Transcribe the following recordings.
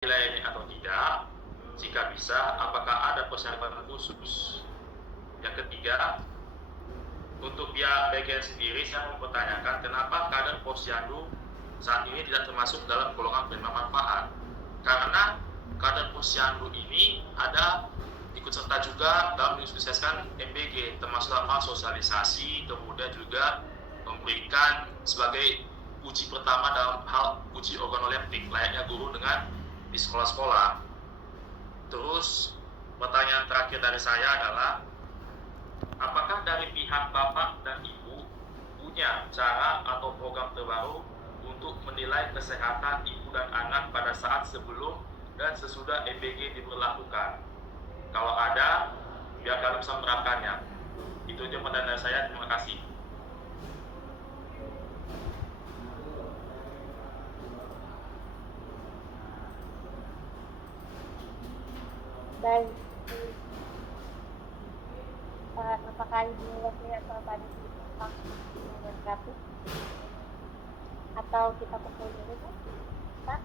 nilainya atau tidak, jika bisa apakah ada persyaratan khusus. Yang ketiga, untuk pihak bagian sendiri saya mempertanyakan kenapa kader Posyandu saat ini tidak termasuk dalam golongan penerima manfaat, karena kader Posyandu ini ada ikut serta juga dalam mensukseskan MBG, termasuk dalam sosialisasi, kemudian juga memberikan sebagai uji pertama dalam hal uji organoleptik layaknya guru dengan di sekolah-sekolah. Terus pertanyaan terakhir dari saya adalah, apakah dari pihak Bapak dan Ibu punya cara atau program terbaru untuk menilai kesehatan ibu dan anak pada saat sebelum dan sesudah MBG diberlakukan? Kalau ada, biar kalian bisa menerapkannya. Itu aja pertanyaan dari saya, terima kasih. Baik. Apakah Ibu Leslie atau Pak Desi langsung menanggapi? Atau kita pukul dulu, Pak? Pak,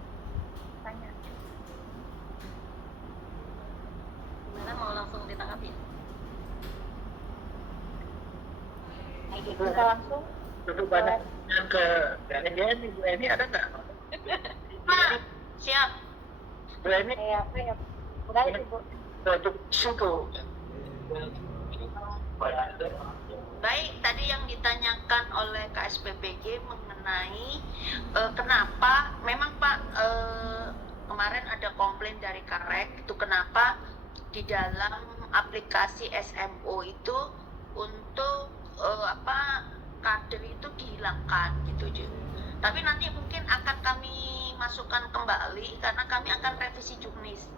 tanya. Gimana, mau langsung ditanggapi? Kita langsung. Duduk banyak yang ke Ibu Eni ada nggak? Pak, siap. Bu Eni? Ya. Baik, Ibu. Untuk situ. Baik, tadi yang ditanyakan oleh KSPPG mengenai kenapa, memang Pak, kemarin ada komplain dari Karek, itu kenapa di dalam aplikasi SMO itu untuk kader itu dihilangkan gitu. Tapi nanti mungkin akan kami masukkan kembali karena kami akan revisi juknis.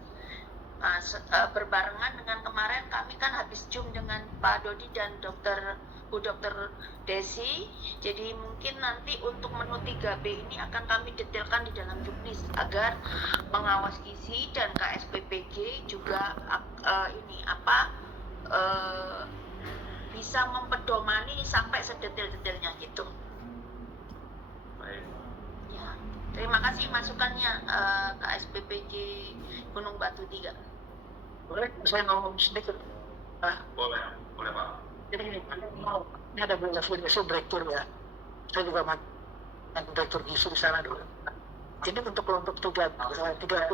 Nah, berbarengan dengan kemarin kami kan habis Zoom dengan Pak Dodi dan Bu Dokter Desi, jadi mungkin nanti untuk menu 3B ini akan kami detailkan di dalam juknis agar pengawas gizi dan KSPPG juga bisa mempedomani sampai sedetail-detailnya gitu. Baik. Ya, terima kasih masukannya KSPPG Gunung Batu 3. Boleh saya ngomong sedikit? Boleh Pak. Jadi ini ada Bu Leslie direktur ya. Saya juga direktur gizi di sana dulu. Ini untuk kelompok 3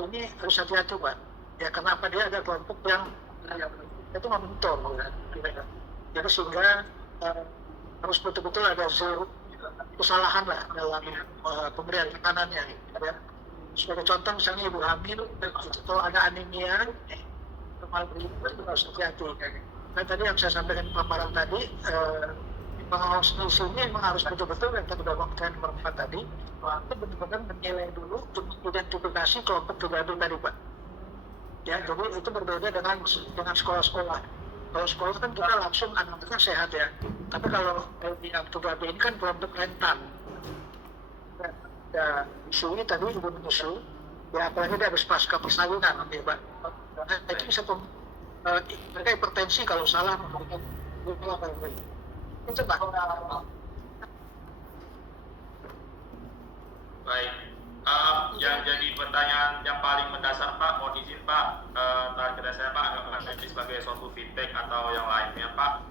ini harus hati-hati Pak. Ya kenapa dia ada kelompok yang itu membentur. Jadi sehingga harus betul-betul ada zero kesalahan lah dalam pemberian makanannya. Ya. Sebagai contoh misalnya ibu hamil, kalau ada anemia, normal berlibur harus hati-hati. Nah tadi yang saya sampaikan paparan tadi, pengawas di sini memang harus betul-betul yang tadi bapak nomor 4 tadi, itu betul-betul menilai dulu untuk identifikasi kelompok 3B tadi Pak. Ya, jadi itu berbeda dengan sekolah-sekolah. Kalau sekolah kan kita langsung anak-anak kan sehat ya. Tapi kalau di 3B ini kan kelompok rentan. Ya, isu ini tadi ibu menyusul, ya apalagi dia habis pasca persalinan nanti Pak. Nah, itu bisa mereka hipertensi kalau salah memberikan itu Pak. Baik. Yang jadi pertanyaan yang paling mendasar Pak, mohon izin Pak, terakhir saya Pak, agak ini sebagai suatu feedback atau yang lainnya Pak,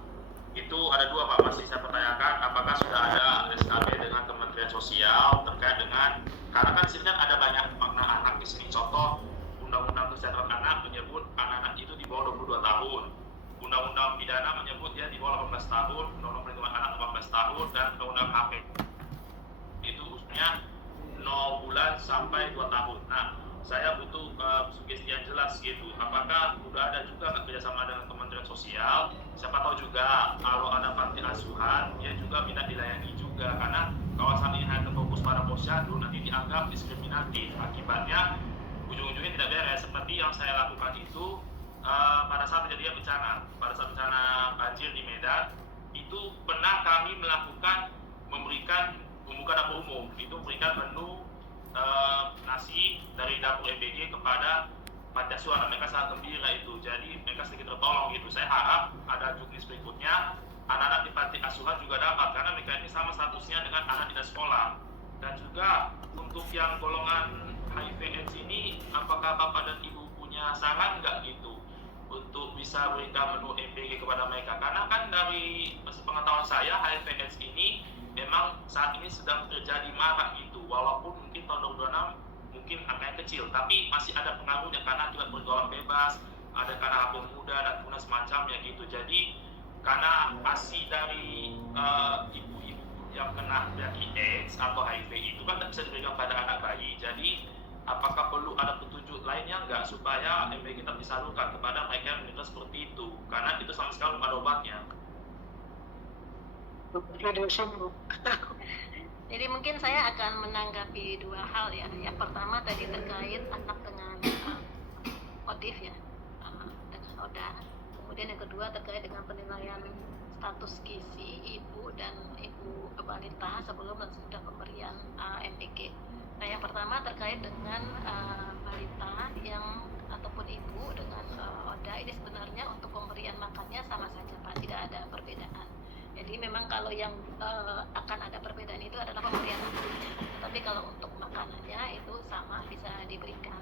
itu ada dua Pak, masih saya pertanyakan, apakah sudah ada SKB dengan Kementerian Sosial terkait dengan, karena kan di sini kan ada banyak makna anak di sini, contoh Undang-Undang Kesehatan Anak menyebut anak-anak itu di bawah 22 tahun, Undang-Undang Pidana menyebut dia di bawah 18 tahun, Undang-Undang Perlindungan Anak 18 tahun, dan Undang-Undang HP itu usianya 0 bulan sampai 2 tahun. Nah, saya butuh sugesti yang jelas gitu. Apakah udah ada juga nggak kerjasama dengan Kementerian Sosial? Siapa tahu juga kalau ada panti asuhan, dia juga minta dilayani juga. Karena kawasan ini hanya terfokus pada Posyandu, nanti dianggap diskriminatif. Akibatnya ujung-ujungnya tidak beres. Seperti yang saya lakukan itu pada saat terjadi bencana, pada saat bencana banjir di Medan, itu pernah kami memberikan membuka dapur umum, itu memberikan menu nasi dari dapur MBG kepada panti asuhan. Mereka sangat gembira itu, jadi mereka sedikit tertolong gitu. Saya harap ada juknis berikutnya anak-anak di panti asuhan juga dapat, karena mereka ini sama statusnya dengan anak di sekolah. Dan juga untuk yang golongan HIV/AIDS ini, apakah Bapak dan Ibu punya saran nggak gitu untuk bisa berikan menu MBG kepada mereka? Karena kan dari pengetahuan saya HIV/AIDS ini memang saat ini sedang terjadi marak gitu, walaupun mungkin tahun 2026 mungkin angkanya kecil, tapi masih ada pengaruhnya karena akibat pergaulan bebas, ada karena hamil muda dan kemudian semacamnya gitu. Jadi karena ASI dari ibu-ibu yang kena penyakit AIDS atau HIV itu kan tidak bisa diberikan pada anak bayi. Jadi apakah perlu ada petunjuk lainnya nggak supaya MBG kita disalurkan kepada mereka yang meninggal seperti itu? Karena itu sama sekali belum ada obatnya. Jadi mungkin saya akan menanggapi dua hal ya. Yang pertama tadi terkait anak dengan ODIF ya, dengan ODA. Kemudian yang kedua terkait dengan penilaian status gizi ibu dan ibu balita sebelum dan sesudah pemberian MBG. Nah yang pertama terkait dengan balita yang ataupun ibu dengan ODA ini sebenarnya untuk pemberian makannya sama saja Pak, tidak ada perbedaan. Jadi memang kalau yang akan ada perbedaan itu adalah pemberian makannya. Tapi kalau untuk makanannya itu sama, bisa diberikan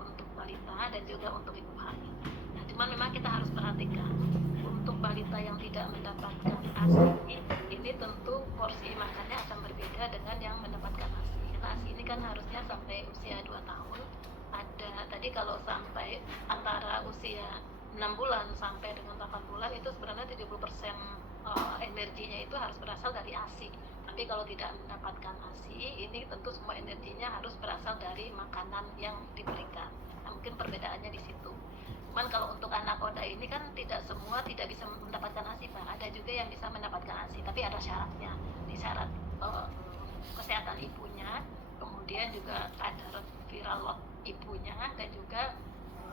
untuk balita dan juga untuk ibu hamil. Nah, cuman memang kita harus perhatikan untuk balita yang tidak mendapatkan ASI ini tentu porsi makannya akan berbeda dengan yang mendapatkan ASI. Karena ASI ini kan harusnya sampai usia 2 tahun. Ada tadi kalau sampai antara usia 6 bulan sampai dengan 8 bulan itu sebenarnya 70% energinya itu harus berasal dari ASI. Tapi kalau tidak mendapatkan ASI, ini tentu semua energinya harus berasal dari makanan yang diberikan. Nah, mungkin perbedaannya di situ. Cuman kalau untuk anak ODA ini kan tidak semua tidak bisa mendapatkan ASI, Pak. Ada juga yang bisa mendapatkan ASI, tapi ada syaratnya. Di syarat kesehatan ibunya, kemudian juga kadar viral load ibunya, dan juga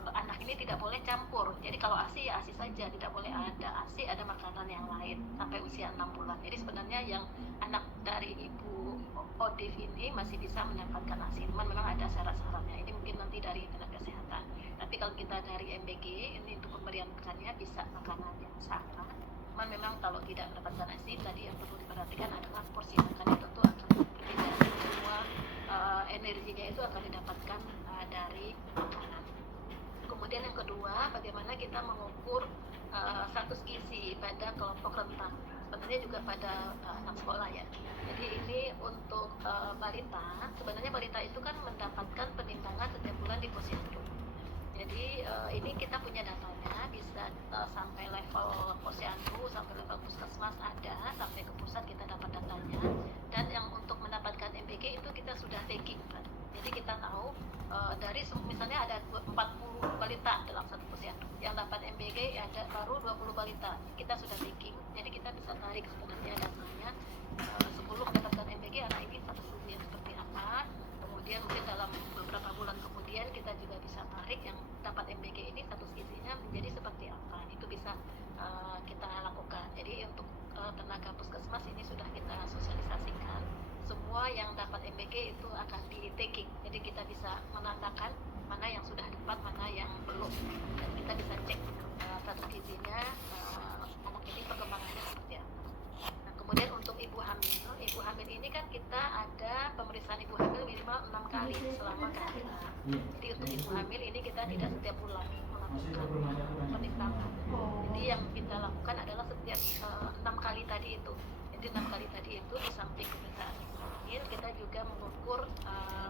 anak ini tidak boleh campur. Jadi kalau ASI ya ASI saja, tidak boleh ada ASI, ada makanan yang lain sampai usia 6 bulan. Jadi sebenarnya yang anak dari ibu ODIF ini masih bisa mendapatkan ASI, cuman memang ada syarat-syaratnya. Ini mungkin nanti dari tenaga kesehatan. Tapi kalau kita dari MBG ini untuk pemberian makannya bisa makanan yang sama. Cuman memang kalau tidak mendapatkan ASI, tadi yang perlu diperhatikan adalah porsi makannya tentu akan berbeda. Semua energinya itu akan didapatkan dari makanan. Kemudian yang kedua, bagaimana kita mengukur status gizi pada kelompok rentan. Sebenarnya juga pada anak sekolah ya. Jadi ini untuk balita, sebenarnya balita itu kan mendapatkan penimbangan setiap bulan di posyandu. Jadi ini kita punya datanya, bisa sampai level posyandu, sampai level puskesmas ada, sampai ke pusat kita dapat datanya. Dan yang untuk mendapatkan MBG itu kita sudah tagging kan. Jadi kita tahu dari misalnya ada 40 balita dalam satu posyandu, yang dapat MBG ada baru 20 balita, kita sudah tagging. Jadi kita bisa tarik sebenarnya datanya sebelum mendapatkan MBG anak ini status gizinya seperti apa. Kemudian mungkin dalam beberapa bulan kemudian kita juga bisa tarik yang dapat MBG ini status gizinya menjadi seperti apa. Itu bisa kita lakukan. Jadi untuk tenaga puskesmas ini sudah kita sosialisasikan. Semua yang dapat MBG itu akan di tagging. Jadi kita bisa menandakan mana yang sudah dapat, mana yang belum. Dan kita bisa cek status gizinya anak ini perkembangannya seperti apa. Nah, kemudian untuk ibu hamil ini kan kita ada pemeriksaan ibu hamil minimal 6 kali selama kehamilan. Jadi untuk ibu hamil ini kita tidak setiap bulan melakukan penimbangan. Jadi yang kita lakukan adalah setiap 6 kali tadi itu. Jadi 6 kali tadi itu di samping pemeriksaan ibu hamil, kita juga mengukur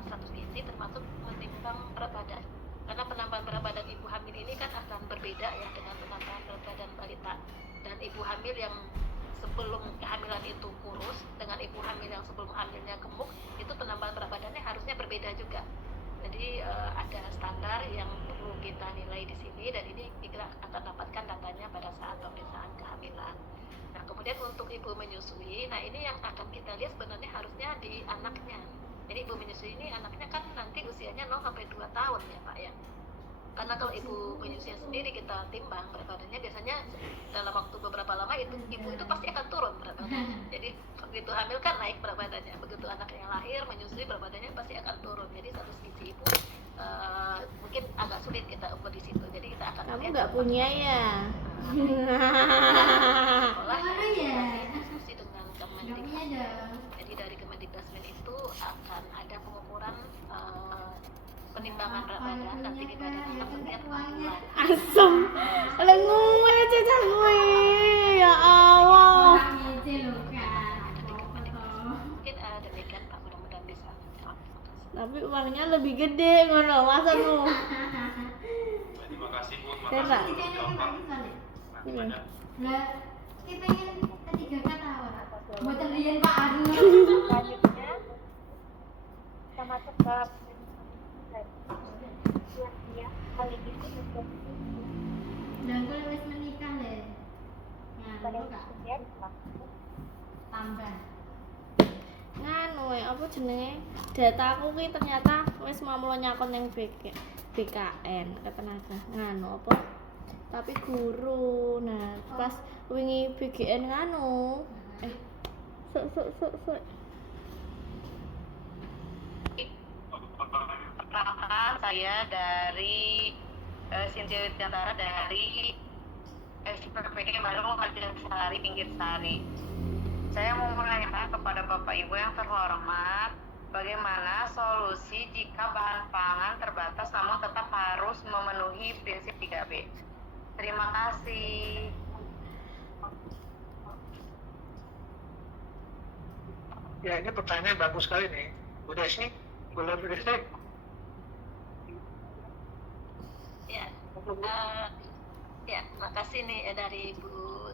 status gizi termasuk menimbang berat badan. Karena penambahan berat badan ibu hamil ini kan akan berbeda ya dengan penambahan berat badan balita. Dan ibu hamil yang sebelum kehamilan itu kurus dengan ibu hamil yang sebelum hamilnya gemuk, itu penambahan berat badannya harusnya berbeda juga. Jadi ada standar yang perlu kita nilai di sini, dan ini kita akan dapatkan datanya pada saat pemeriksaan kehamilan. Nah, kemudian untuk ibu menyusui, nah ini yang akan kita lihat sebenarnya harusnya di anaknya. Jadi ibu menyusui ini anaknya kan nanti usianya 0 sampai 2 tahun ya Pak ya. Karena kalau ibu menyusui sendiri kita timbang berat badannya, biasanya dalam waktu beberapa lama itu ibu itu pasti akan turun berat badannya. Jadi begitu hamil kan naik berat badannya, begitu anaknya lahir menyusui berat badannya pasti akan turun. Jadi status gizi ibu mungkin agak sulit kita ukur di situ. Jadi kita akan Kamu nggak punya ya? Sekolah diskusi dengan Kemendikbud. Jadi dari Kemendikbud itu akan ada pengukuran penimbangan berat badan dan tinggi badan tetap setiap 6 bulan. Asem. Ala nguwe cecah gue. Ya Allah. Mungkin demikian Pak, mudah-mudahan bisa. Terima kasih. Tapi uangnya lebih gede ngono, masa nu. Terima kasih Bu, terima Tera. kasih untuk jawaban. Nah, banyak. Lah, kita pengen ketiga kata ora. Mboten riyen Pak Aru. Selanjutnya kita masuk ke dia kali ini menjadi Dan kalau wis menikah le. Nah, pada kok usia tambah. Nganu apa jenenge? Dataku ki ternyata wis mau nyakon ning BKN ketenaga. Nganu apa? Tapi guru. Nah, pas wingi BGN nganu. Sok. Perkenalkan, saya dari Cynthia Widyantara dari SPPG Baru Harjan Sari, Pinggir Sari. Saya mau menanyakan kepada Bapak Ibu yang terhormat, bagaimana solusi jika bahan pangan terbatas namun tetap harus memenuhi prinsip 3B? Terima kasih. Ya, ini pertanyaan bagus sekali nih. Bu Desi, boleh Bu Desi? Ya, makasih nih dari Bu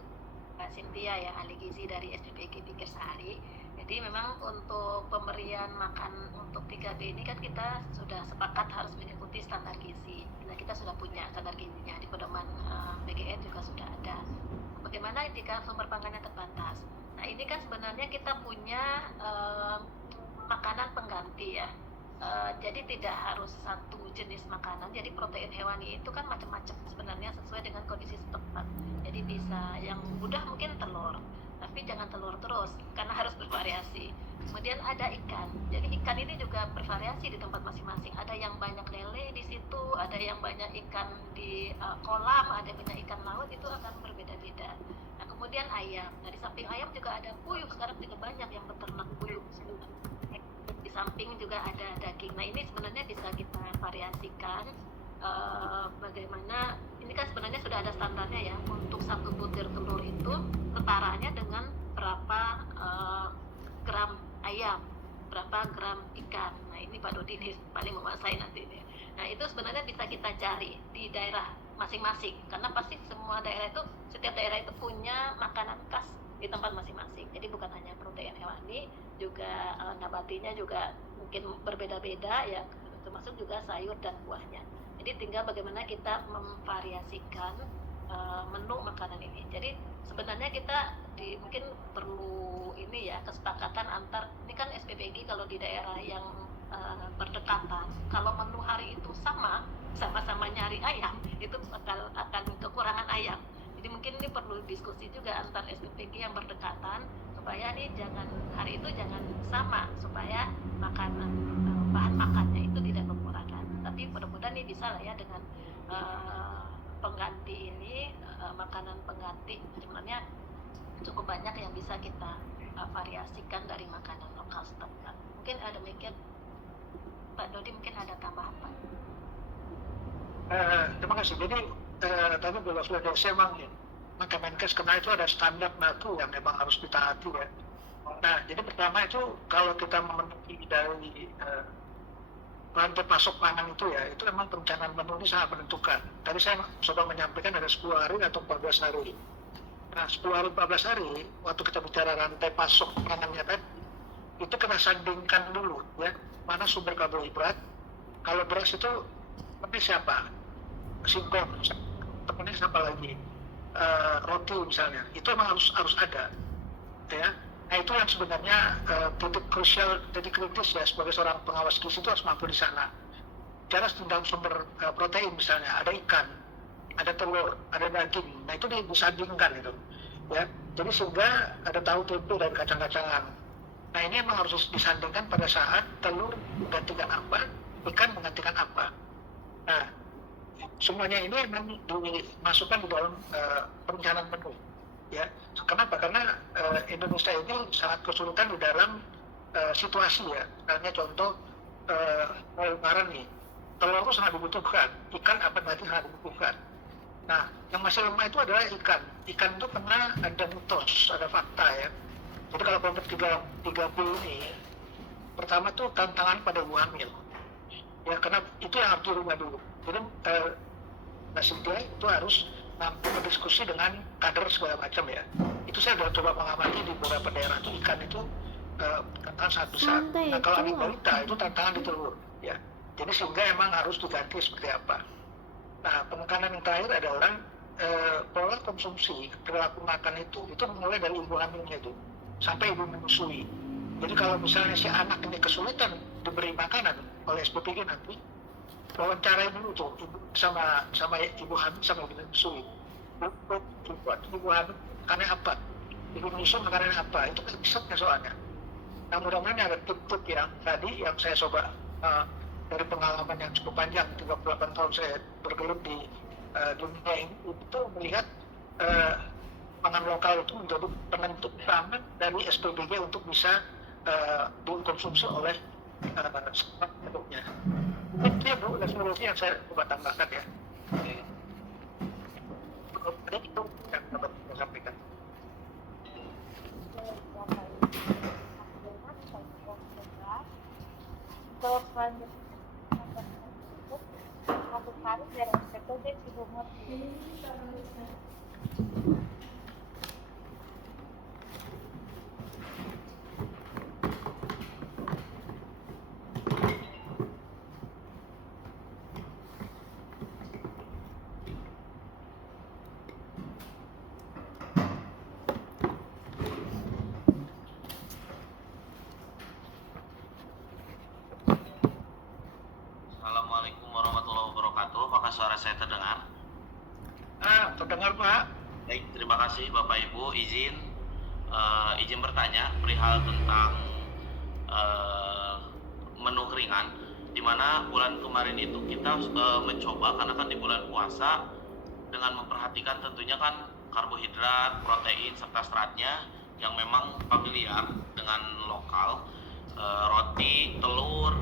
Cynthia ya, ahli gizi dari SPPG Pinggir Sari. Jadi memang untuk pemberian makan untuk 3B ini kan kita sudah sepakat harus mengikuti standar gizi. Nah, kita sudah punya standar gizinya di pedoman PGN juga sudah ada. Bagaimana jika sumber pangannya terbatas? Nah, ini kan sebenarnya kita punya makanan pengganti ya. Jadi tidak harus satu jenis makanan. Jadi protein hewani itu kan macam-macam sebenarnya sesuai dengan kondisi setempat. Jadi bisa yang mudah mungkin telur, tapi jangan telur terus karena harus bervariasi. Kemudian ada ikan. Jadi ikan ini juga bervariasi di tempat masing-masing. Ada yang banyak lele di situ, ada yang banyak ikan di kolam, ada yang banyak ikan laut, itu akan berbeda-beda. Nah, kemudian ayam. Nah, di samping ayam juga ada puyuh. Sekarang juga banyak yang beternak puyuh. Di samping juga ada daging. Nah, ini sebenarnya bisa kita variasikan bagaimana, ini kan sebenarnya sudah ada standarnya ya, untuk satu butir telur itu setaraannya dengan berapa gram ayam, berapa gram ikan. Nah, ini Pak Dodi ini paling menguasai nanti ini. Nah, itu sebenarnya bisa kita cari di daerah masing-masing, karena pasti semua daerah itu, setiap daerah itu punya makanan khas di tempat masing-masing. Jadi bukan hanya protein hewani, juga nabatinya juga mungkin berbeda-beda ya, termasuk juga sayur dan buahnya. Jadi tinggal bagaimana kita memvariasikan menu makanan ini. Jadi sebenarnya kita mungkin perlu ini ya, kesepakatan antar, ini kan SPPG kalau di daerah yang berdekatan, kalau menu hari itu sama-sama nyari ayam, itu akan kekurangan ayam. Jadi mungkin ini perlu diskusi juga antar SPPG yang berdekatan, supaya nih hari itu jangan sama, supaya makanan bahan makannya itu tidak kekurangan. Tapi mudah-mudahan ini bisa lah ya dengan pengganti ini, makanan pengganti sebenarnya cukup banyak yang bisa kita variasikan dari makanan lokal setempat. Mungkin ada demikian Pak Dodi, mungkin ada tambahan Pak. Terima kasih. Jadi tadi Bu Desi emang Kemenkes karena itu ada standar baku yang memang harus ditaati ya. Nah, jadi pertama itu kalau kita memenuhi dari rantai pasok pangan itu ya, itu memang perencanaan menu ini sangat menentukan. Tadi saya coba menyampaikan ada 10 hari atau 14 hari. Nah, 10 hari 14 hari, waktu kita bicara rantai pasok pangannya tadi, itu kena sandingkan dulu ya, mana sumber karbohidrat. Kalau beras itu temennya siapa? Singkong, temennya siapa lagi? Roti misalnya, itu memang harus ada ya. Nah, itu yang sebenarnya titik krusial, titik kritis ya, sebagai seorang pengawas gizi itu harus mampu di sana. Karena tentang sumber protein misalnya, ada ikan, ada telur, ada daging, nah itu disandingkan itu ya. Jadi sehingga ada tahu tempe dan kacang-kacangan. Nah, ini memang harus disandingkan pada saat telur menggantikan apa, ikan menggantikan apa. Nah, semuanya ini memang dimasukkan di dalam perencanaan menu ya. Kenapa? Karena Indonesia ini sangat kesulitan di dalam situasi ya. Misalnya contoh kemarin nih telur itu sangat dibutuhkan, ikan apa nanti sangat dibutuhkan. Nah, yang masih lemah itu adalah ikan. Ikan itu karena ada mitos, ada fakta ya. Jadi kalau kelompok 30 ini, pertama tuh tantangan pada ibu hamil. Ya, karena itu yang harus dirubah dulu. Jadi, Mbak Cynthia itu harus berdiskusi dengan kader segala macam ya. Itu saya sudah coba mengamati di beberapa daerah itu ikan itu tantangan sangat besar. Santai Nah, kalau itu. anak balita itu tantangan di telur ya. Jadi sehingga emang harus diganti seperti apa. Nah, penekanan yang terakhir adalah pola konsumsi, perilaku makan itu mulai dari ibu hamilnya itu sampai ibu menyusui. Jadi kalau misalnya si anak ini kesulitan diberi makanan oleh SPPG nanti, wawancarai dulu tuh sama ibu hamil sama ibu menyusui. Ibu hamil makannya apa? Ibu menyusui makannya apa? Itu kan risetnya soalnya. Nah, mudah-mudahan ada tip-tip yang tadi yang saya coba dari pengalaman yang cukup panjang 38 tahun saya bergelut di dunia ini itu melihat pangan lokal itu menjadi penentu utama dari SPBG untuk bisa dikonsumsi oleh penduduknya. Itu ya Bu, resolusi yang saya coba tambahkan ya. Jadi itu yang dapat saya sampaikan. Untuk selanjutnya Agus Haris dari SPPG Cibungur. Assalamualaikum warahmatullahi wabarakatuh. Apakah suara saya terdengar? Terdengar Pak. Baik, terima kasih Bapak Ibu. Izin bertanya perihal tentang menu keringan, di mana bulan kemarin itu kita mencoba karena kan di bulan puasa dengan memperhatikan tentunya kan karbohidrat, protein serta seratnya yang memang familiar dengan lokal, roti, telur,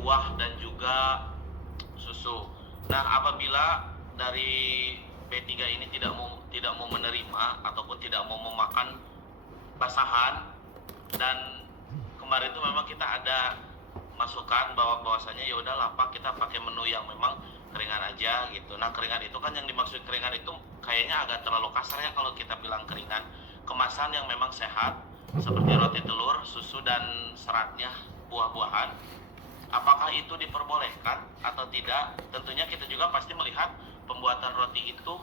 buah dan juga susu. Nah, apabila dari B3 ini tidak mau menerima ataupun tidak mau memakan basahan, dan kemarin itu memang kita ada masukan bahwasanya ya udahlah Pak, kita pakai menu yang memang keringan aja gitu. Nah, keringan itu kan yang dimaksud keringan itu kayaknya agak terlalu kasar ya kalau kita bilang keringan. Kemasan yang memang sehat seperti roti, telur, susu dan seratnya buah-buahan. Apakah itu diperbolehkan atau tidak? Tentunya kita juga pasti melihat pembuatan roti itu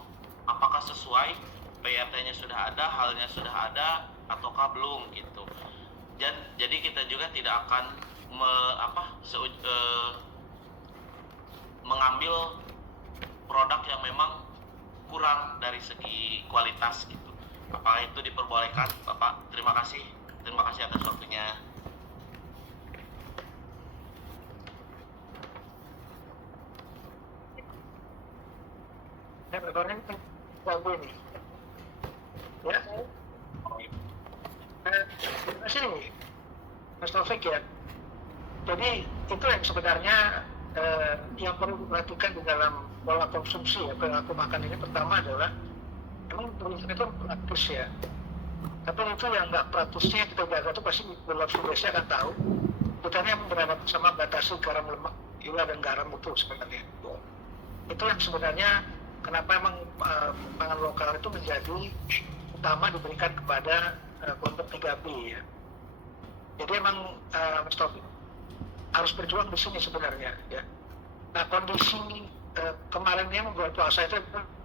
apakah sesuai, PRT-nya sudah ada, halnya sudah ada, ataukah belum gitu. Jadi kita juga tidak akan mengambil produk yang memang kurang dari segi kualitas gitu. Apakah itu diperbolehkan, Bapak? Terima kasih atas waktunya. Dan orang bagus ini. Ya. Terima kasih Mas Taufik ya. Jadi itu yang sebenarnya yang perlu diperhatikan di dalam pola konsumsi ya, perilaku makan ini. Pertama adalah memang tulisan itu praktis ya. Tapi itu yang nggak praktisnya kita jaga itu pasti dalam sugesti akan tahu. Kita ini berhadapan sama batasi garam, lemak, gula dan garam itu sebenarnya. Itu yang sebenarnya kenapa emang pangan lokal itu menjadi utama diberikan kepada kelompok 3B ya. Jadi emang Mas Taufik harus berjuang di sini sebenarnya ya. Nah, kondisi kemarin yang membuat puasa itu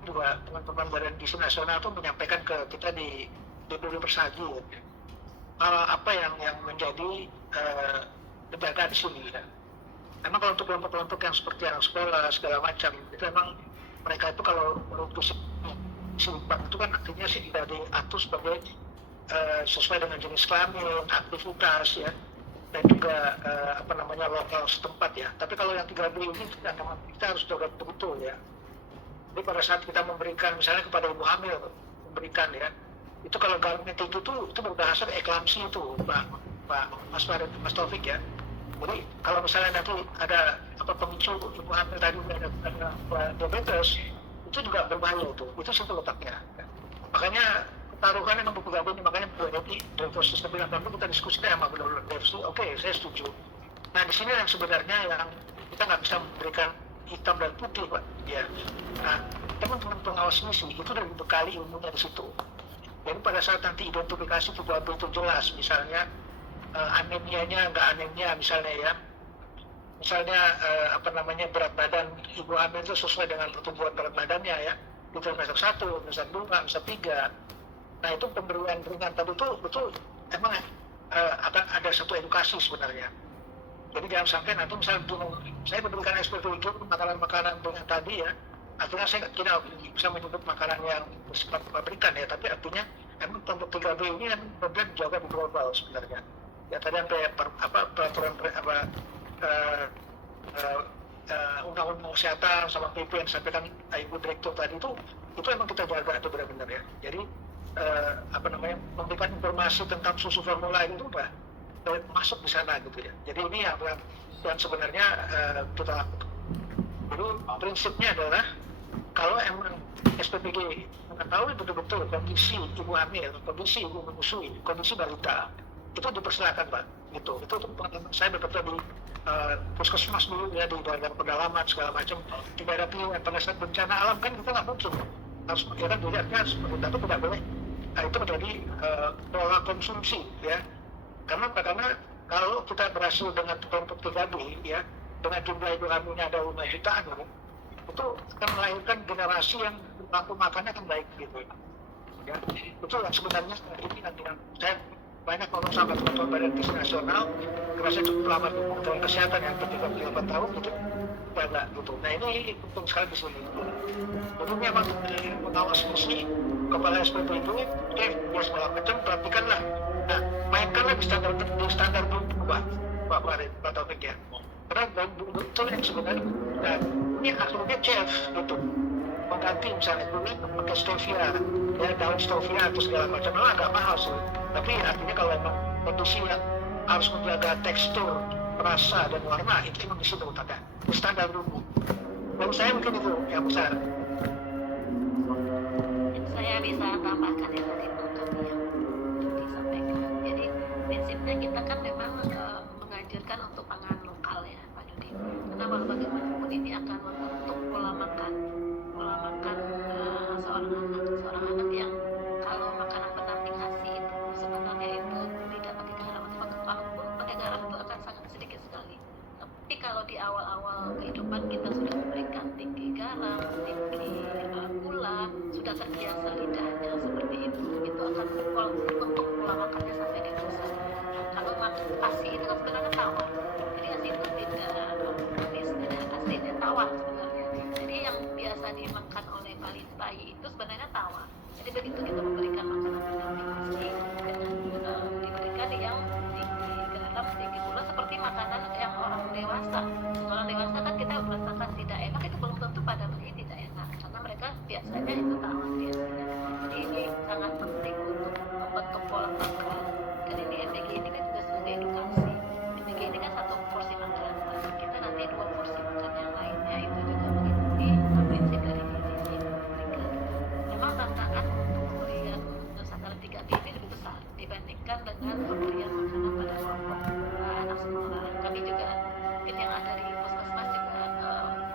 juga teman-teman Badan Gizi Nasional itu menyampaikan ke kita di DPD Persagi ya. Apa yang menjadi penjagaan di sini ya. Emang kalau untuk kelompok-kelompok yang seperti anak sekolah segala macam itu emang mereka itu kalau menurut simpang itu kan artinya sih tidak diatur sebagai sesuai dengan jenis kelamin, aktivitas ya, dan juga lokal setempat ya. Tapi kalau yang 3B ini kita harus jaga betul ya. Jadi pada saat kita memberikan misalnya kepada ibu hamil memberikan ya, itu kalau garamnya tinggi itu berbahasa eklamsi itu Pak Mas Taufik ya. Jadi kalau misalnya nanti ada pemicu ibu hamil tadi ada diabetes, itu juga berbahaya itu situ letaknya. Makanya taruhan yang buku gabung, makanya berarti direktur sistem bilang kita diskusikan sama benar-benar DFC. Oke, saya setuju. Nah, di sini yang sebenarnya yang kita nggak bisa memberikan hitam dan putih, Pak. Ya. Nah, teman-teman pengawas misi itu udah dibekali ilmunya di situ. Jadi pada saat nanti identifikasi tubuh itu jelas, misalnya anemianya nggak anemia misalnya ya, misalnya berat badan ibu hamil itu sesuai dengan pertumbuhan berat badannya ya, di trimester 1, trimester 2, trimester 3. Nah itu pemberian ringan tadi itu emang akan ada satu edukasi sebenarnya. Jadi jangan sampai nanti misalnya saya memberikan SPP itu makanan-makanan dengan tadi ya, artinya saya tidak bisa menyebut makanan yang bersifat pabrikan ya, tapi artinya emang kelompok 3B ini emang problem juga di global sebenarnya. Ya tadi sampai peraturan undang-undang kesehatan sama PP yang disampaikan Ibu Direktur tadi itu emang kita jaga itu benar-benar ya. Jadi memberikan informasi tentang susu formula itu masuk di sana gitu ya. Jadi ini yang sebenarnya kita lakukan. Jadi prinsipnya adalah kalau emang SPPG mengetahui betul-betul kondisi ibu hamil, kondisi ibu menyusui, kondisi balita, itu dipersilakan Pak. Itu pengalaman saya betul-betul di puskesmas dulu ya, di daerah pedalaman segala macam, di daerah pilihan pada saat bencana alam kan kita nggak mungkin harus mengira dilihatnya seperti itu, tidak boleh. Nah, itu menjadi pola konsumsi ya. Karena kalau kita berhasil dengan kelompok 3B ya, dengan jumlah ibu hamilnya ada 5 jutaan ya, itu akan melahirkan generasi yang mampu makannya akan baik gitu ya. Itu yang sebenarnya ini nanti saya banyak ngomong sama teman-teman Badan Gizi Nasional, karena saya cukup lama di Kementerian Kesehatan yang 38 tahun gitu, jaga gitu. Nah ini penting sekali di sini. Jadi memang pengawas misi kepala SPP itu, dia segala macam perhatikanlah. Nah, mainkanlah di standar dulu Pak Farid, Pak Taufik ya. Karena betul yang sebenarnya, nah ini akhirnya chef gitu. Mengganti misalnya dulu pakai stevia, ya daun stevia atau segala macam, memang agak mahal sih. Tapi artinya kalau memang kondisi yang harus menjaga tekstur, rasa dan warna itu memang di situ letaknya, di standar dulu. Dan saya mungkin itu yang besar. Saya bisa tambahkan ya tadi mengenai yang disampaikan. Jadi prinsipnya kita kan memang menganjurkan untuk pangan lokal ya Pak Dudi. Karena bagaimanapun ini akan membentuk pola makan seorang anak yang kalau makanan pendamping ASI itu sebenarnya itu tidak pakai garam atau pakai garam itu akan sangat sedikit sekali. Tapi kalau di awal-awal kehidupan kita sudah memberikan tinggi garam, tinggi gula, sudah terbiasa lidahnya seperti itu akan membentuk pola makannya sampai dewasa. Kalau makan ASI itu kan sebenarnya tawar. Jadi ASI itu tidak manis, tidak asin, ya tawar sebenarnya. Jadi yang biasa dimakan oleh bayi itu sebenarnya tawar. Jadi begitu kita memberikan makanan pendamping ASI dengan diberikan yang tinggi garam, tinggi gula seperti makanan yang orang dewasa. Orang dewasa kan kita merasakan tidak enak, itu belum tentu pada bayi tidak enak karena mereka biasanya itu tawar biasanya. Jadi ini sangat penting untuk membentuk pola makan. Dan ini MBG ini kan juga sebagai edukasi. MBG ini kan satu porsi makan, kita nanti 2 porsi makan yang lainnya itu juga mengikuti prinsip dari gizi yang diberikan. Memang tantangan untuk pemberian Nusantara 3B ini lebih besar dibandingkan dengan pemberian makanan pada kelompok anak sekolah. Kami juga mungkin yang ada di puskesmas juga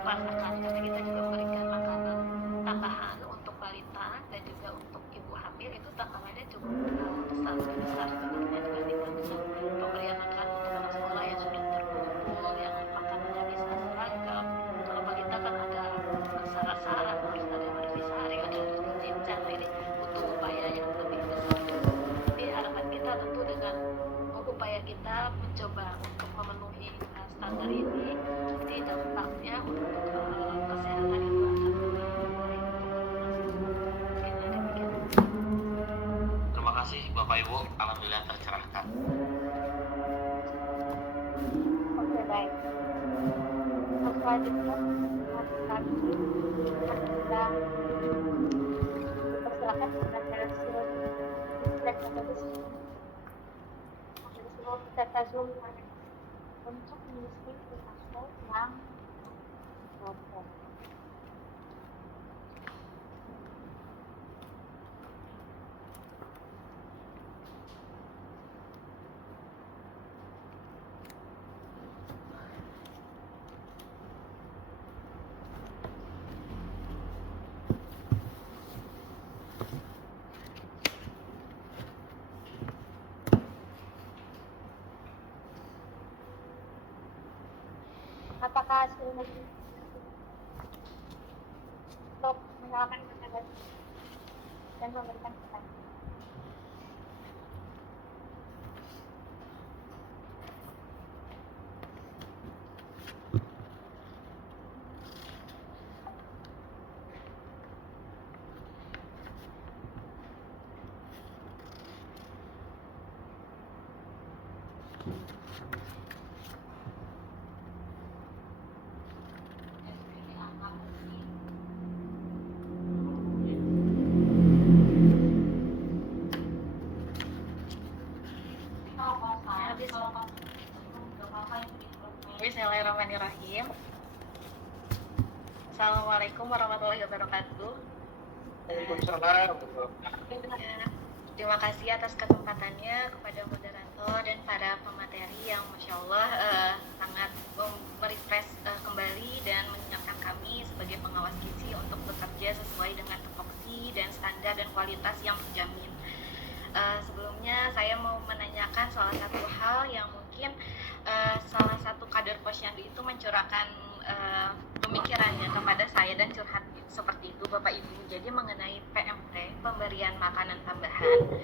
merasakan karena kita juga memberikan makanan tambahan untuk balita dan juga untuk ibu hamil, itu tantangannya cukup lebih besar sebenarnya dibandingkan dengan pemberian makanan untuk anak sekolah yang sudah terkumpul, yang makanannya bisa seragam. Kalau balita kan ada syarat-syarat, harus ada yang disari, ada yang dicincang. Nah, ini butuh upaya yang lebih besar. Tapi harapan kita tentu dengan upaya kita mencoba untuk memenuhi standar ini, jadi dampaknya untuk kesehatan itu akan lebih baik. Terima kasih Bapak Ibu, alhamdulillah tercerahkan. Oke, baik. Untuk selanjutnya kami kita dipersilakan kepada hasil feedback atau diskusi peserta Zoom untuk apakah hasilnya untuk menyalakan tenaga dan memberikan pertanyaan. Bismillahirrahmanirrahim. Assalamualaikum warahmatullahi wabarakatuh. Waalaikumsalam. Ya, terima kasih atas kesempatannya kepada moderator dan para pemateri yang Masya Allah sangat merefresh kembali dan mengingatkan kami sebagai pengawas gizi untuk bekerja sesuai dengan tupoksi dan standar dan kualitas yang terjamin. Sebelumnya saya mau menanyakan salah satu hal yang mungkin salah satu kader posyandu itu mencurahkan pemikirannya kepada saya dan curhat seperti itu Bapak Ibu. Jadi mengenai PMT, pemberian makanan tambahan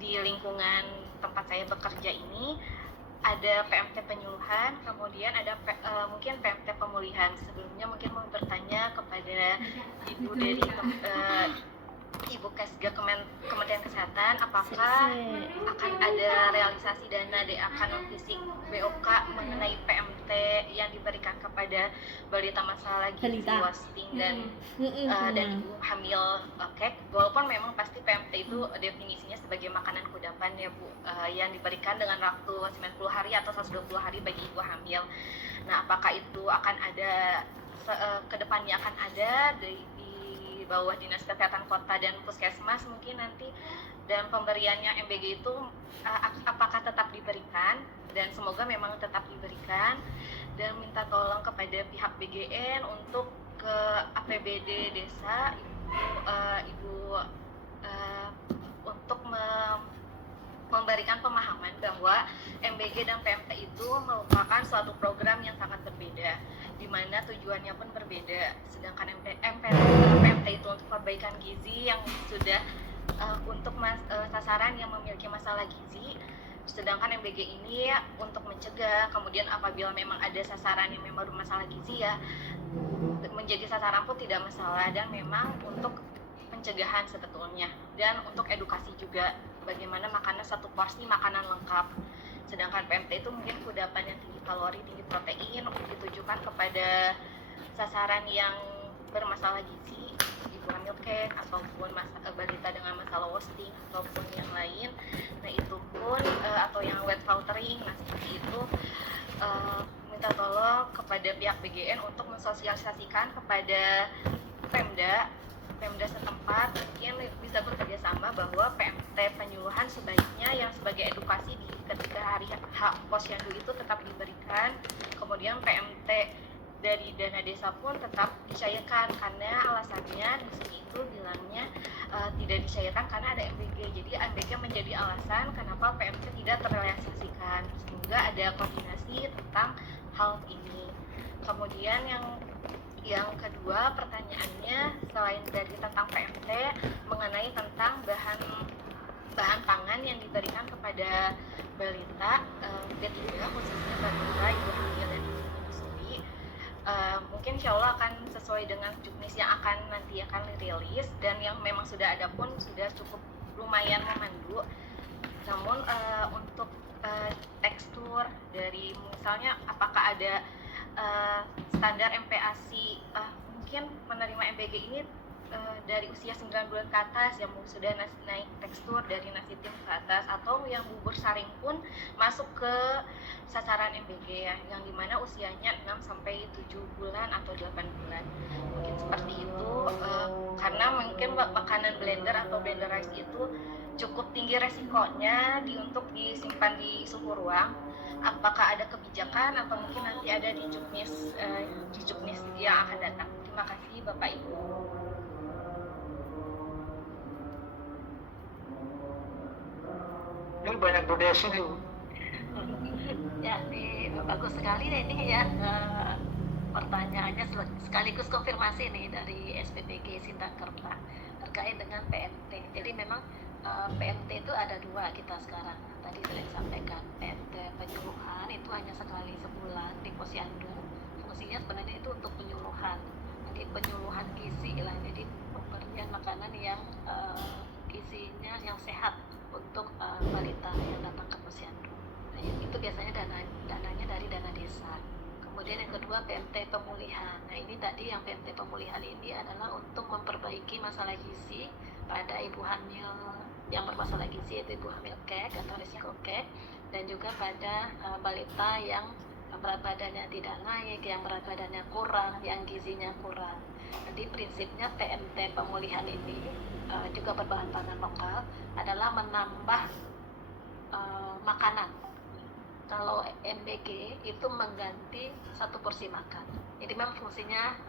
di lingkungan tempat saya bekerja ini, ada PMT penyuluhan, kemudian ada mungkin PMT pemulihan. Sebelumnya mungkin mau bertanya kepada Ibu dari Ibu Kesga Kementerian Kesehatan, apakah akan ada realisasi dana DA kanon fisik BOK mengenai PMT yang diberikan kepada balita masalah gizi, wasting dan ibu hamil kek, walaupun memang pasti PMT itu definisinya sebagai makanan kudapan ya Bu, yang diberikan dengan waktu 90 hari atau 120 hari bagi ibu hamil. Nah, apakah itu akan ada kedepannya akan ada di bawah Dinas Kesehatan Kota dan Puskesmas mungkin nanti, dan pemberiannya MBG itu apakah tetap diberikan, dan semoga memang tetap diberikan, dan minta tolong kepada pihak BGN untuk ke APBD desa untuk memberikan pemahaman bahwa MBG dan PMT itu merupakan suatu program yang sangat berbeda, di mana tujuannya pun berbeda. Sedangkan PMT itu untuk perbaikan gizi yang sudah untuk sasaran yang memiliki masalah gizi, sedangkan MBG ini untuk mencegah. Kemudian apabila memang ada sasaran yang memang bermasalah gizi ya menjadi sasaran pun tidak masalah, dan memang untuk pencegahan sebetulnya, dan untuk edukasi juga bagaimana makanan satu porsi makanan lengkap. Sedangkan PMT itu mungkin kudapan yang tinggi kalori, tinggi protein, ditujukan kepada sasaran yang bermasalah gizi, ibu hamil kek, ataupun balita dengan masalah wasting, ataupun yang lain. Nah itu pun atau yang wet watering. Nah seperti itu minta tolong kepada pihak BGN untuk mensosialisasikan kepada Pemda setempat, mungkin bisa bekerja sama bahwa PMT penyuluhan sebaiknya yang sebagai edukasi ketika hari posyandu itu tetap diberikan. Kemudian PMT dari dana desa pun tetap dicairkan, karena alasannya di sini itu bilangnya tidak dicairkan karena ada MBG. Jadi MBG menjadi alasan kenapa PMT tidak terrealisasikan. Semoga ada koordinasi tentang hal ini. Kemudian yang kedua pertanyaannya, selain dari tentang PMT, mengenai tentang bahan pangan yang diberikan kepada balita B3, khususnya balita ibu hamil dan ibu menyusui. Mungkin insya Allah akan sesuai dengan juknis yang nanti akan dirilis, dan yang memang sudah ada pun sudah cukup lumayan memandu. Namun untuk tekstur dari misalnya apakah ada standar MPASI, mungkin menerima MBG ini dari usia 9 bulan ke atas yang sudah naik tekstur dari nasi tim ke atas, atau yang bubur saring pun masuk ke sasaran MBG ya, yang dimana usianya 6 sampai 7 bulan atau 8 bulan. Mungkin seperti itu, karena mungkin makanan blender atau blenderize itu cukup tinggi resikonya untuk disimpan di suhu ruang. Apakah ada kebijakan atau mungkin nanti ada di juknis yang akan datang. Terima kasih Bapak Ibu. Ini banyak donasi nih. Ya, bagus sekali deh ini ya. pertanyaannya sekaligus konfirmasi nih dari SPPG Sindangkerta terkait dengan PMT. Jadi memang PMT itu ada dua kita sekarang. Tadi sudah disampaikan, PMT penyuluhan itu hanya sekali sebulan di Posyandu. Fungsinya sebenarnya itu untuk penyuluhan. Jadi penyuluhan gizi lah. Jadi pemberian makanan yang gizinya yang sehat untuk balita yang datang ke Posyandu. Nah, itu biasanya dananya dari dana desa. Kemudian yang kedua PMT pemulihan. Nah ini tadi yang PMT pemulihan ini adalah untuk memperbaiki masalah gizi pada ibu hamil yang bermasalah gizi, yaitu ibu hamil kek atau risiko kek, dan juga pada balita yang berat badannya tidak naik, yang berat badannya kurang, yang gizinya kurang. Jadi prinsipnya PMT pemulihan ini juga berbahan pangan lokal adalah menambah makanan. Kalau MBG itu mengganti satu porsi makan. Jadi memang fungsinya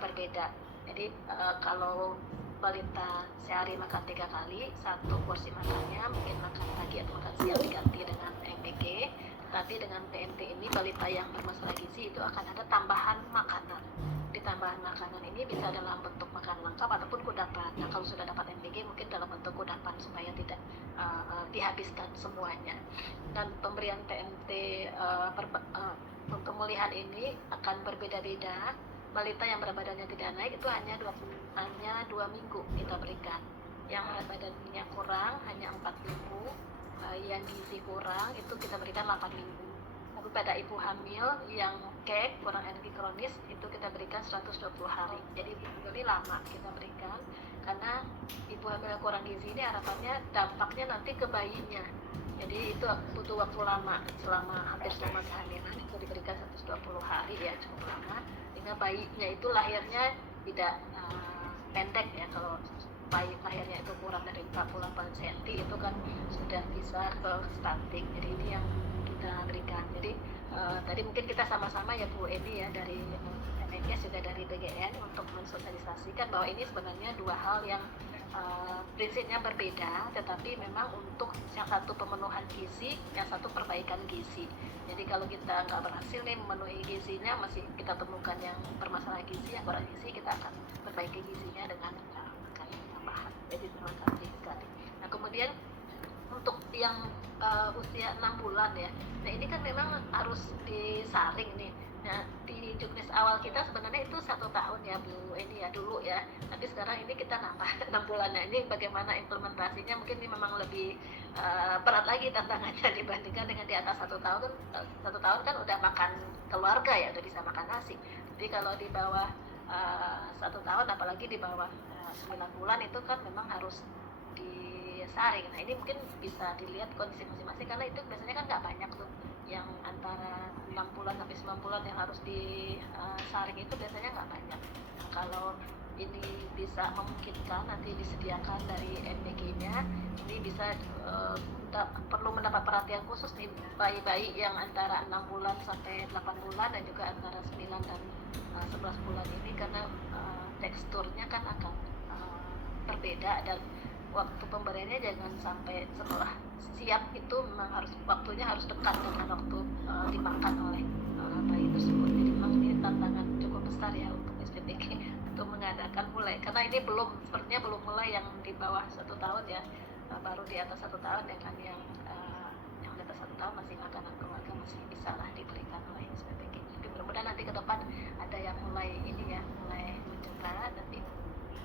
berbeda. Jadi kalau balita sehari makan 3 kali, satu porsi makannya mungkin makan pagi atau makan siang diganti dengan MBG. Tapi dengan PMT ini balita yang bermasalah gizi itu akan ada tambahan makanan. Di tambahan makanan ini bisa dalam bentuk makanan lengkap ataupun kudapan. Nah kalau sudah dapat MBG mungkin dalam bentuk kudapan supaya tidak dihabiskan semuanya. Dan pemberian PMT pemulihan ini akan berbeda-beda. Balita yang berat badannya tidak naik itu hanya 2 minggu kita berikan. Yang berat badannya kurang hanya 4 minggu. Yang gizi kurang itu kita berikan 8 minggu. Tapi pada ibu hamil yang kek kurang energi kronis itu kita berikan 120 hari. Jadi ini lama kita berikan karena ibu hamil yang kurang gizi ini harapannya dampaknya nanti ke bayinya. Jadi itu butuh waktu lama, hampir selama kehamilan itu diberikan 120 hari ya, cukup lama. Sehingga bayinya itu lahirnya tidak pendek ya. Kalau bayi lahirnya itu kurang dari 48 cm itu kan sudah bisa ke stunting. Jadi ini yang kita berikan. Jadi tadi mungkin kita sama-sama ya Bu Edi ya dari MNS juga dari BGN untuk mensosialisasikan bahwa ini sebenarnya dua hal yang prinsipnya berbeda, tetapi memang untuk yang satu pemenuhan gizi, yang satu perbaikan gizi. Jadi kalau kita nggak berhasil nih memenuhi gizinya, masih kita temukan yang bermasalah gizi, yang kurang gizi, kita akan perbaiki gizinya dengan makanan tambahan. Jadi terima kasih sekali. Nah kemudian untuk yang usia 6 bulan ya, nah ini kan memang harus disaring nih. Nah di juknis awal kita sebenarnya itu 1 tahun ya Bu ini ya dulu ya, tapi sekarang ini kita nambah 6 bulan. Nah ini bagaimana implementasinya, mungkin ini memang lebih berat lagi tantangannya dibandingkan dengan di atas 1 tahun. 1 tahun kan udah makan keluarga ya, udah bisa makan nasi. Jadi kalau di bawah 1 tahun, apalagi di bawah 9 bulan itu kan memang harus disaring. Nah ini mungkin bisa dilihat kondisi masing-masing karena itu biasanya kan nggak banyak tuh yang antara 6 bulan sampai 9 bulan yang harus disaring itu biasanya nggak banyak. Nah, kalau ini bisa memungkinkan nanti disediakan dari MBG-nya, ini bisa perlu mendapat perhatian khusus nih bayi-bayi yang antara 6 bulan sampai 8 bulan dan juga antara 9 dan 11 bulan ini karena teksturnya kan akan berbeda dan waktu pemberiannya jangan sampai setelah siap, itu memang harus waktunya harus dekat dengan waktu dimakan oleh bayi tersebut. Jadi memang ini tantangan cukup besar ya untuk SPPG untuk mengadakan mulai, karena ini sepertinya belum mulai yang di bawah 1 tahun ya, baru di atas 1 tahun ya kan, yang di atas 1 tahun masih makanan keluarga masih bisa lah diberikan oleh SPPG. Tapi mudah-mudahan nanti ke depan ada yang mulai ini ya, mulai mencoba, nanti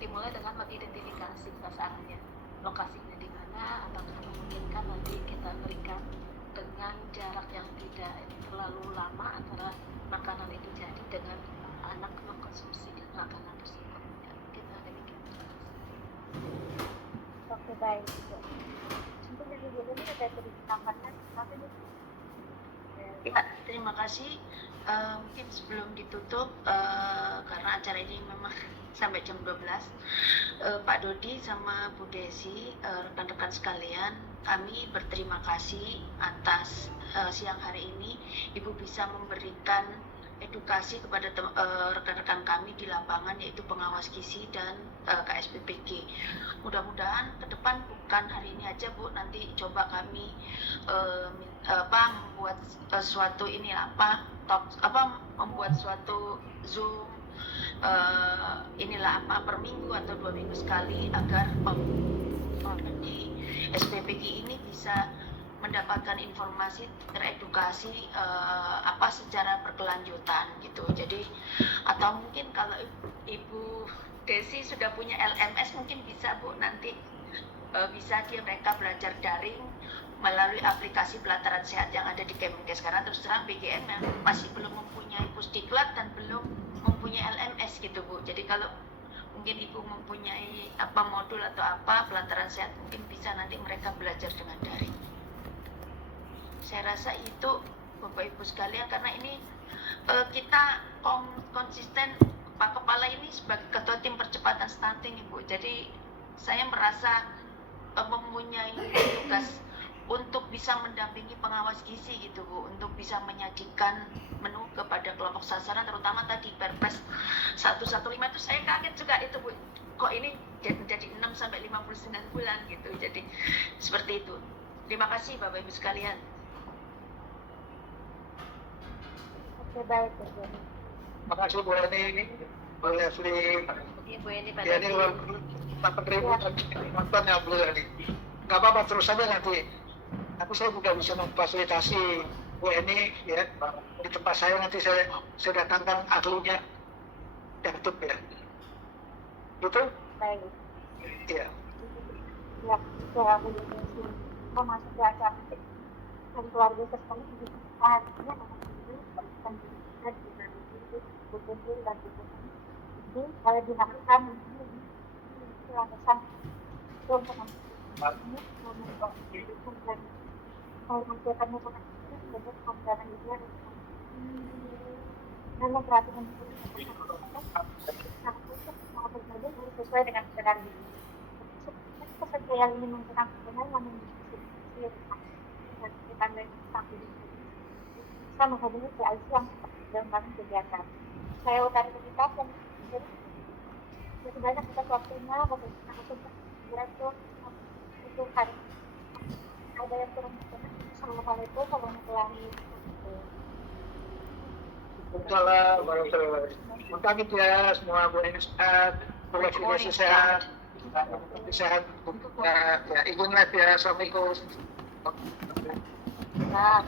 dimulai dengan mengidentifikasi sasarannya, lokasinya di mana, apakah memungkinkan nanti kita berikan dengan jarak yang tidak terlalu lama antara makanan itu jadi dengan anak mengkonsumsi makanan tersebut. Ya, kita demikian. Oke baik. Untuk yang dulu ini ada ceritakan tapi Ya, terima kasih. Mungkin sebelum ditutup, karena acara ini memang sampai jam 12, Pak Dodi sama Bu Desi, rekan-rekan sekalian, kami berterima kasih atas siang hari ini Ibu bisa memberikan edukasi kepada rekan-rekan kami di lapangan, yaitu pengawas gizi dan KSPPG. Mudah-mudahan ke depan bukan hari ini aja Bu, nanti coba kami membuat suatu membuat suatu Zoom inilah per minggu atau 2 minggu sekali agar di SPPG ini bisa mendapatkan informasi, teredukasi secara berkelanjutan gitu. Jadi atau mungkin kalau Ibu Desi sudah punya LMS mungkin bisa Bu nanti bisa mereka belajar daring melalui aplikasi pelataran sehat yang ada di Kemenkes. Karena terus terang BGM masih belum mempunyai Pusdiklat dan belum mempunyai LMS gitu Bu. Jadi kalau mungkin Ibu mempunyai modul atau pelataran sehat mungkin bisa nanti mereka belajar dengan daring. Saya rasa itu Bapak Ibu sekalian, karena ini kita konsisten Pak Kepala ini sebagai Ketua Tim Percepatan Stunting Ibu. Jadi saya merasa mempunyai tugas untuk bisa mendampingi pengawas gizi gitu Bu, untuk bisa menyajikan menu kepada kelompok sasaran, terutama tadi Perpres 115 itu saya kaget juga itu Bu, kok ini jadi 6 sampai 59 bulan gitu. Jadi seperti itu. Terima kasih Bapak Ibu sekalian. Oke, baik Bu. Makasih Bu Eni, Bu Leslie. Ibu ini Pak Ya, ini Dadi. 8.000 nonton ya Bu Eni. Nggak apa-apa, terus saja nanti. Aku saya juga bisa memfasilitasi Bu Eni ya. Di tempat saya nanti saya datangkan ahlinya yang top ya. Betul? Baik. Iya. Ya, saya Bu Desi. Masuk ke acara dan keluarga sekali artinya dan betul dan betul. Jadi kalau dilakukan ini landasan untuk ini kalau mengumpulkannya sama itu sebagai pembelajaran dia dan memperhatikan mau berbagi harus sesuai dengan keadaan diri. Seperti yang ini menggunakan sebenarnya yang diskusi dan kita sampai bisa menghubungi PIC yang dalam kegiatan. Saya utara kita dan jadi banyak kita waktunya bagaimana untuk direktur itu hari ada yang kurang Assalamualaikum warahmatullahi wabarakatuh. Waalaikumsalam. Mungkin ya semua Bu Eni sehat, Bu Leslie sehat, sehat. Ya, ibu live ya. Assalamualaikum. Nah,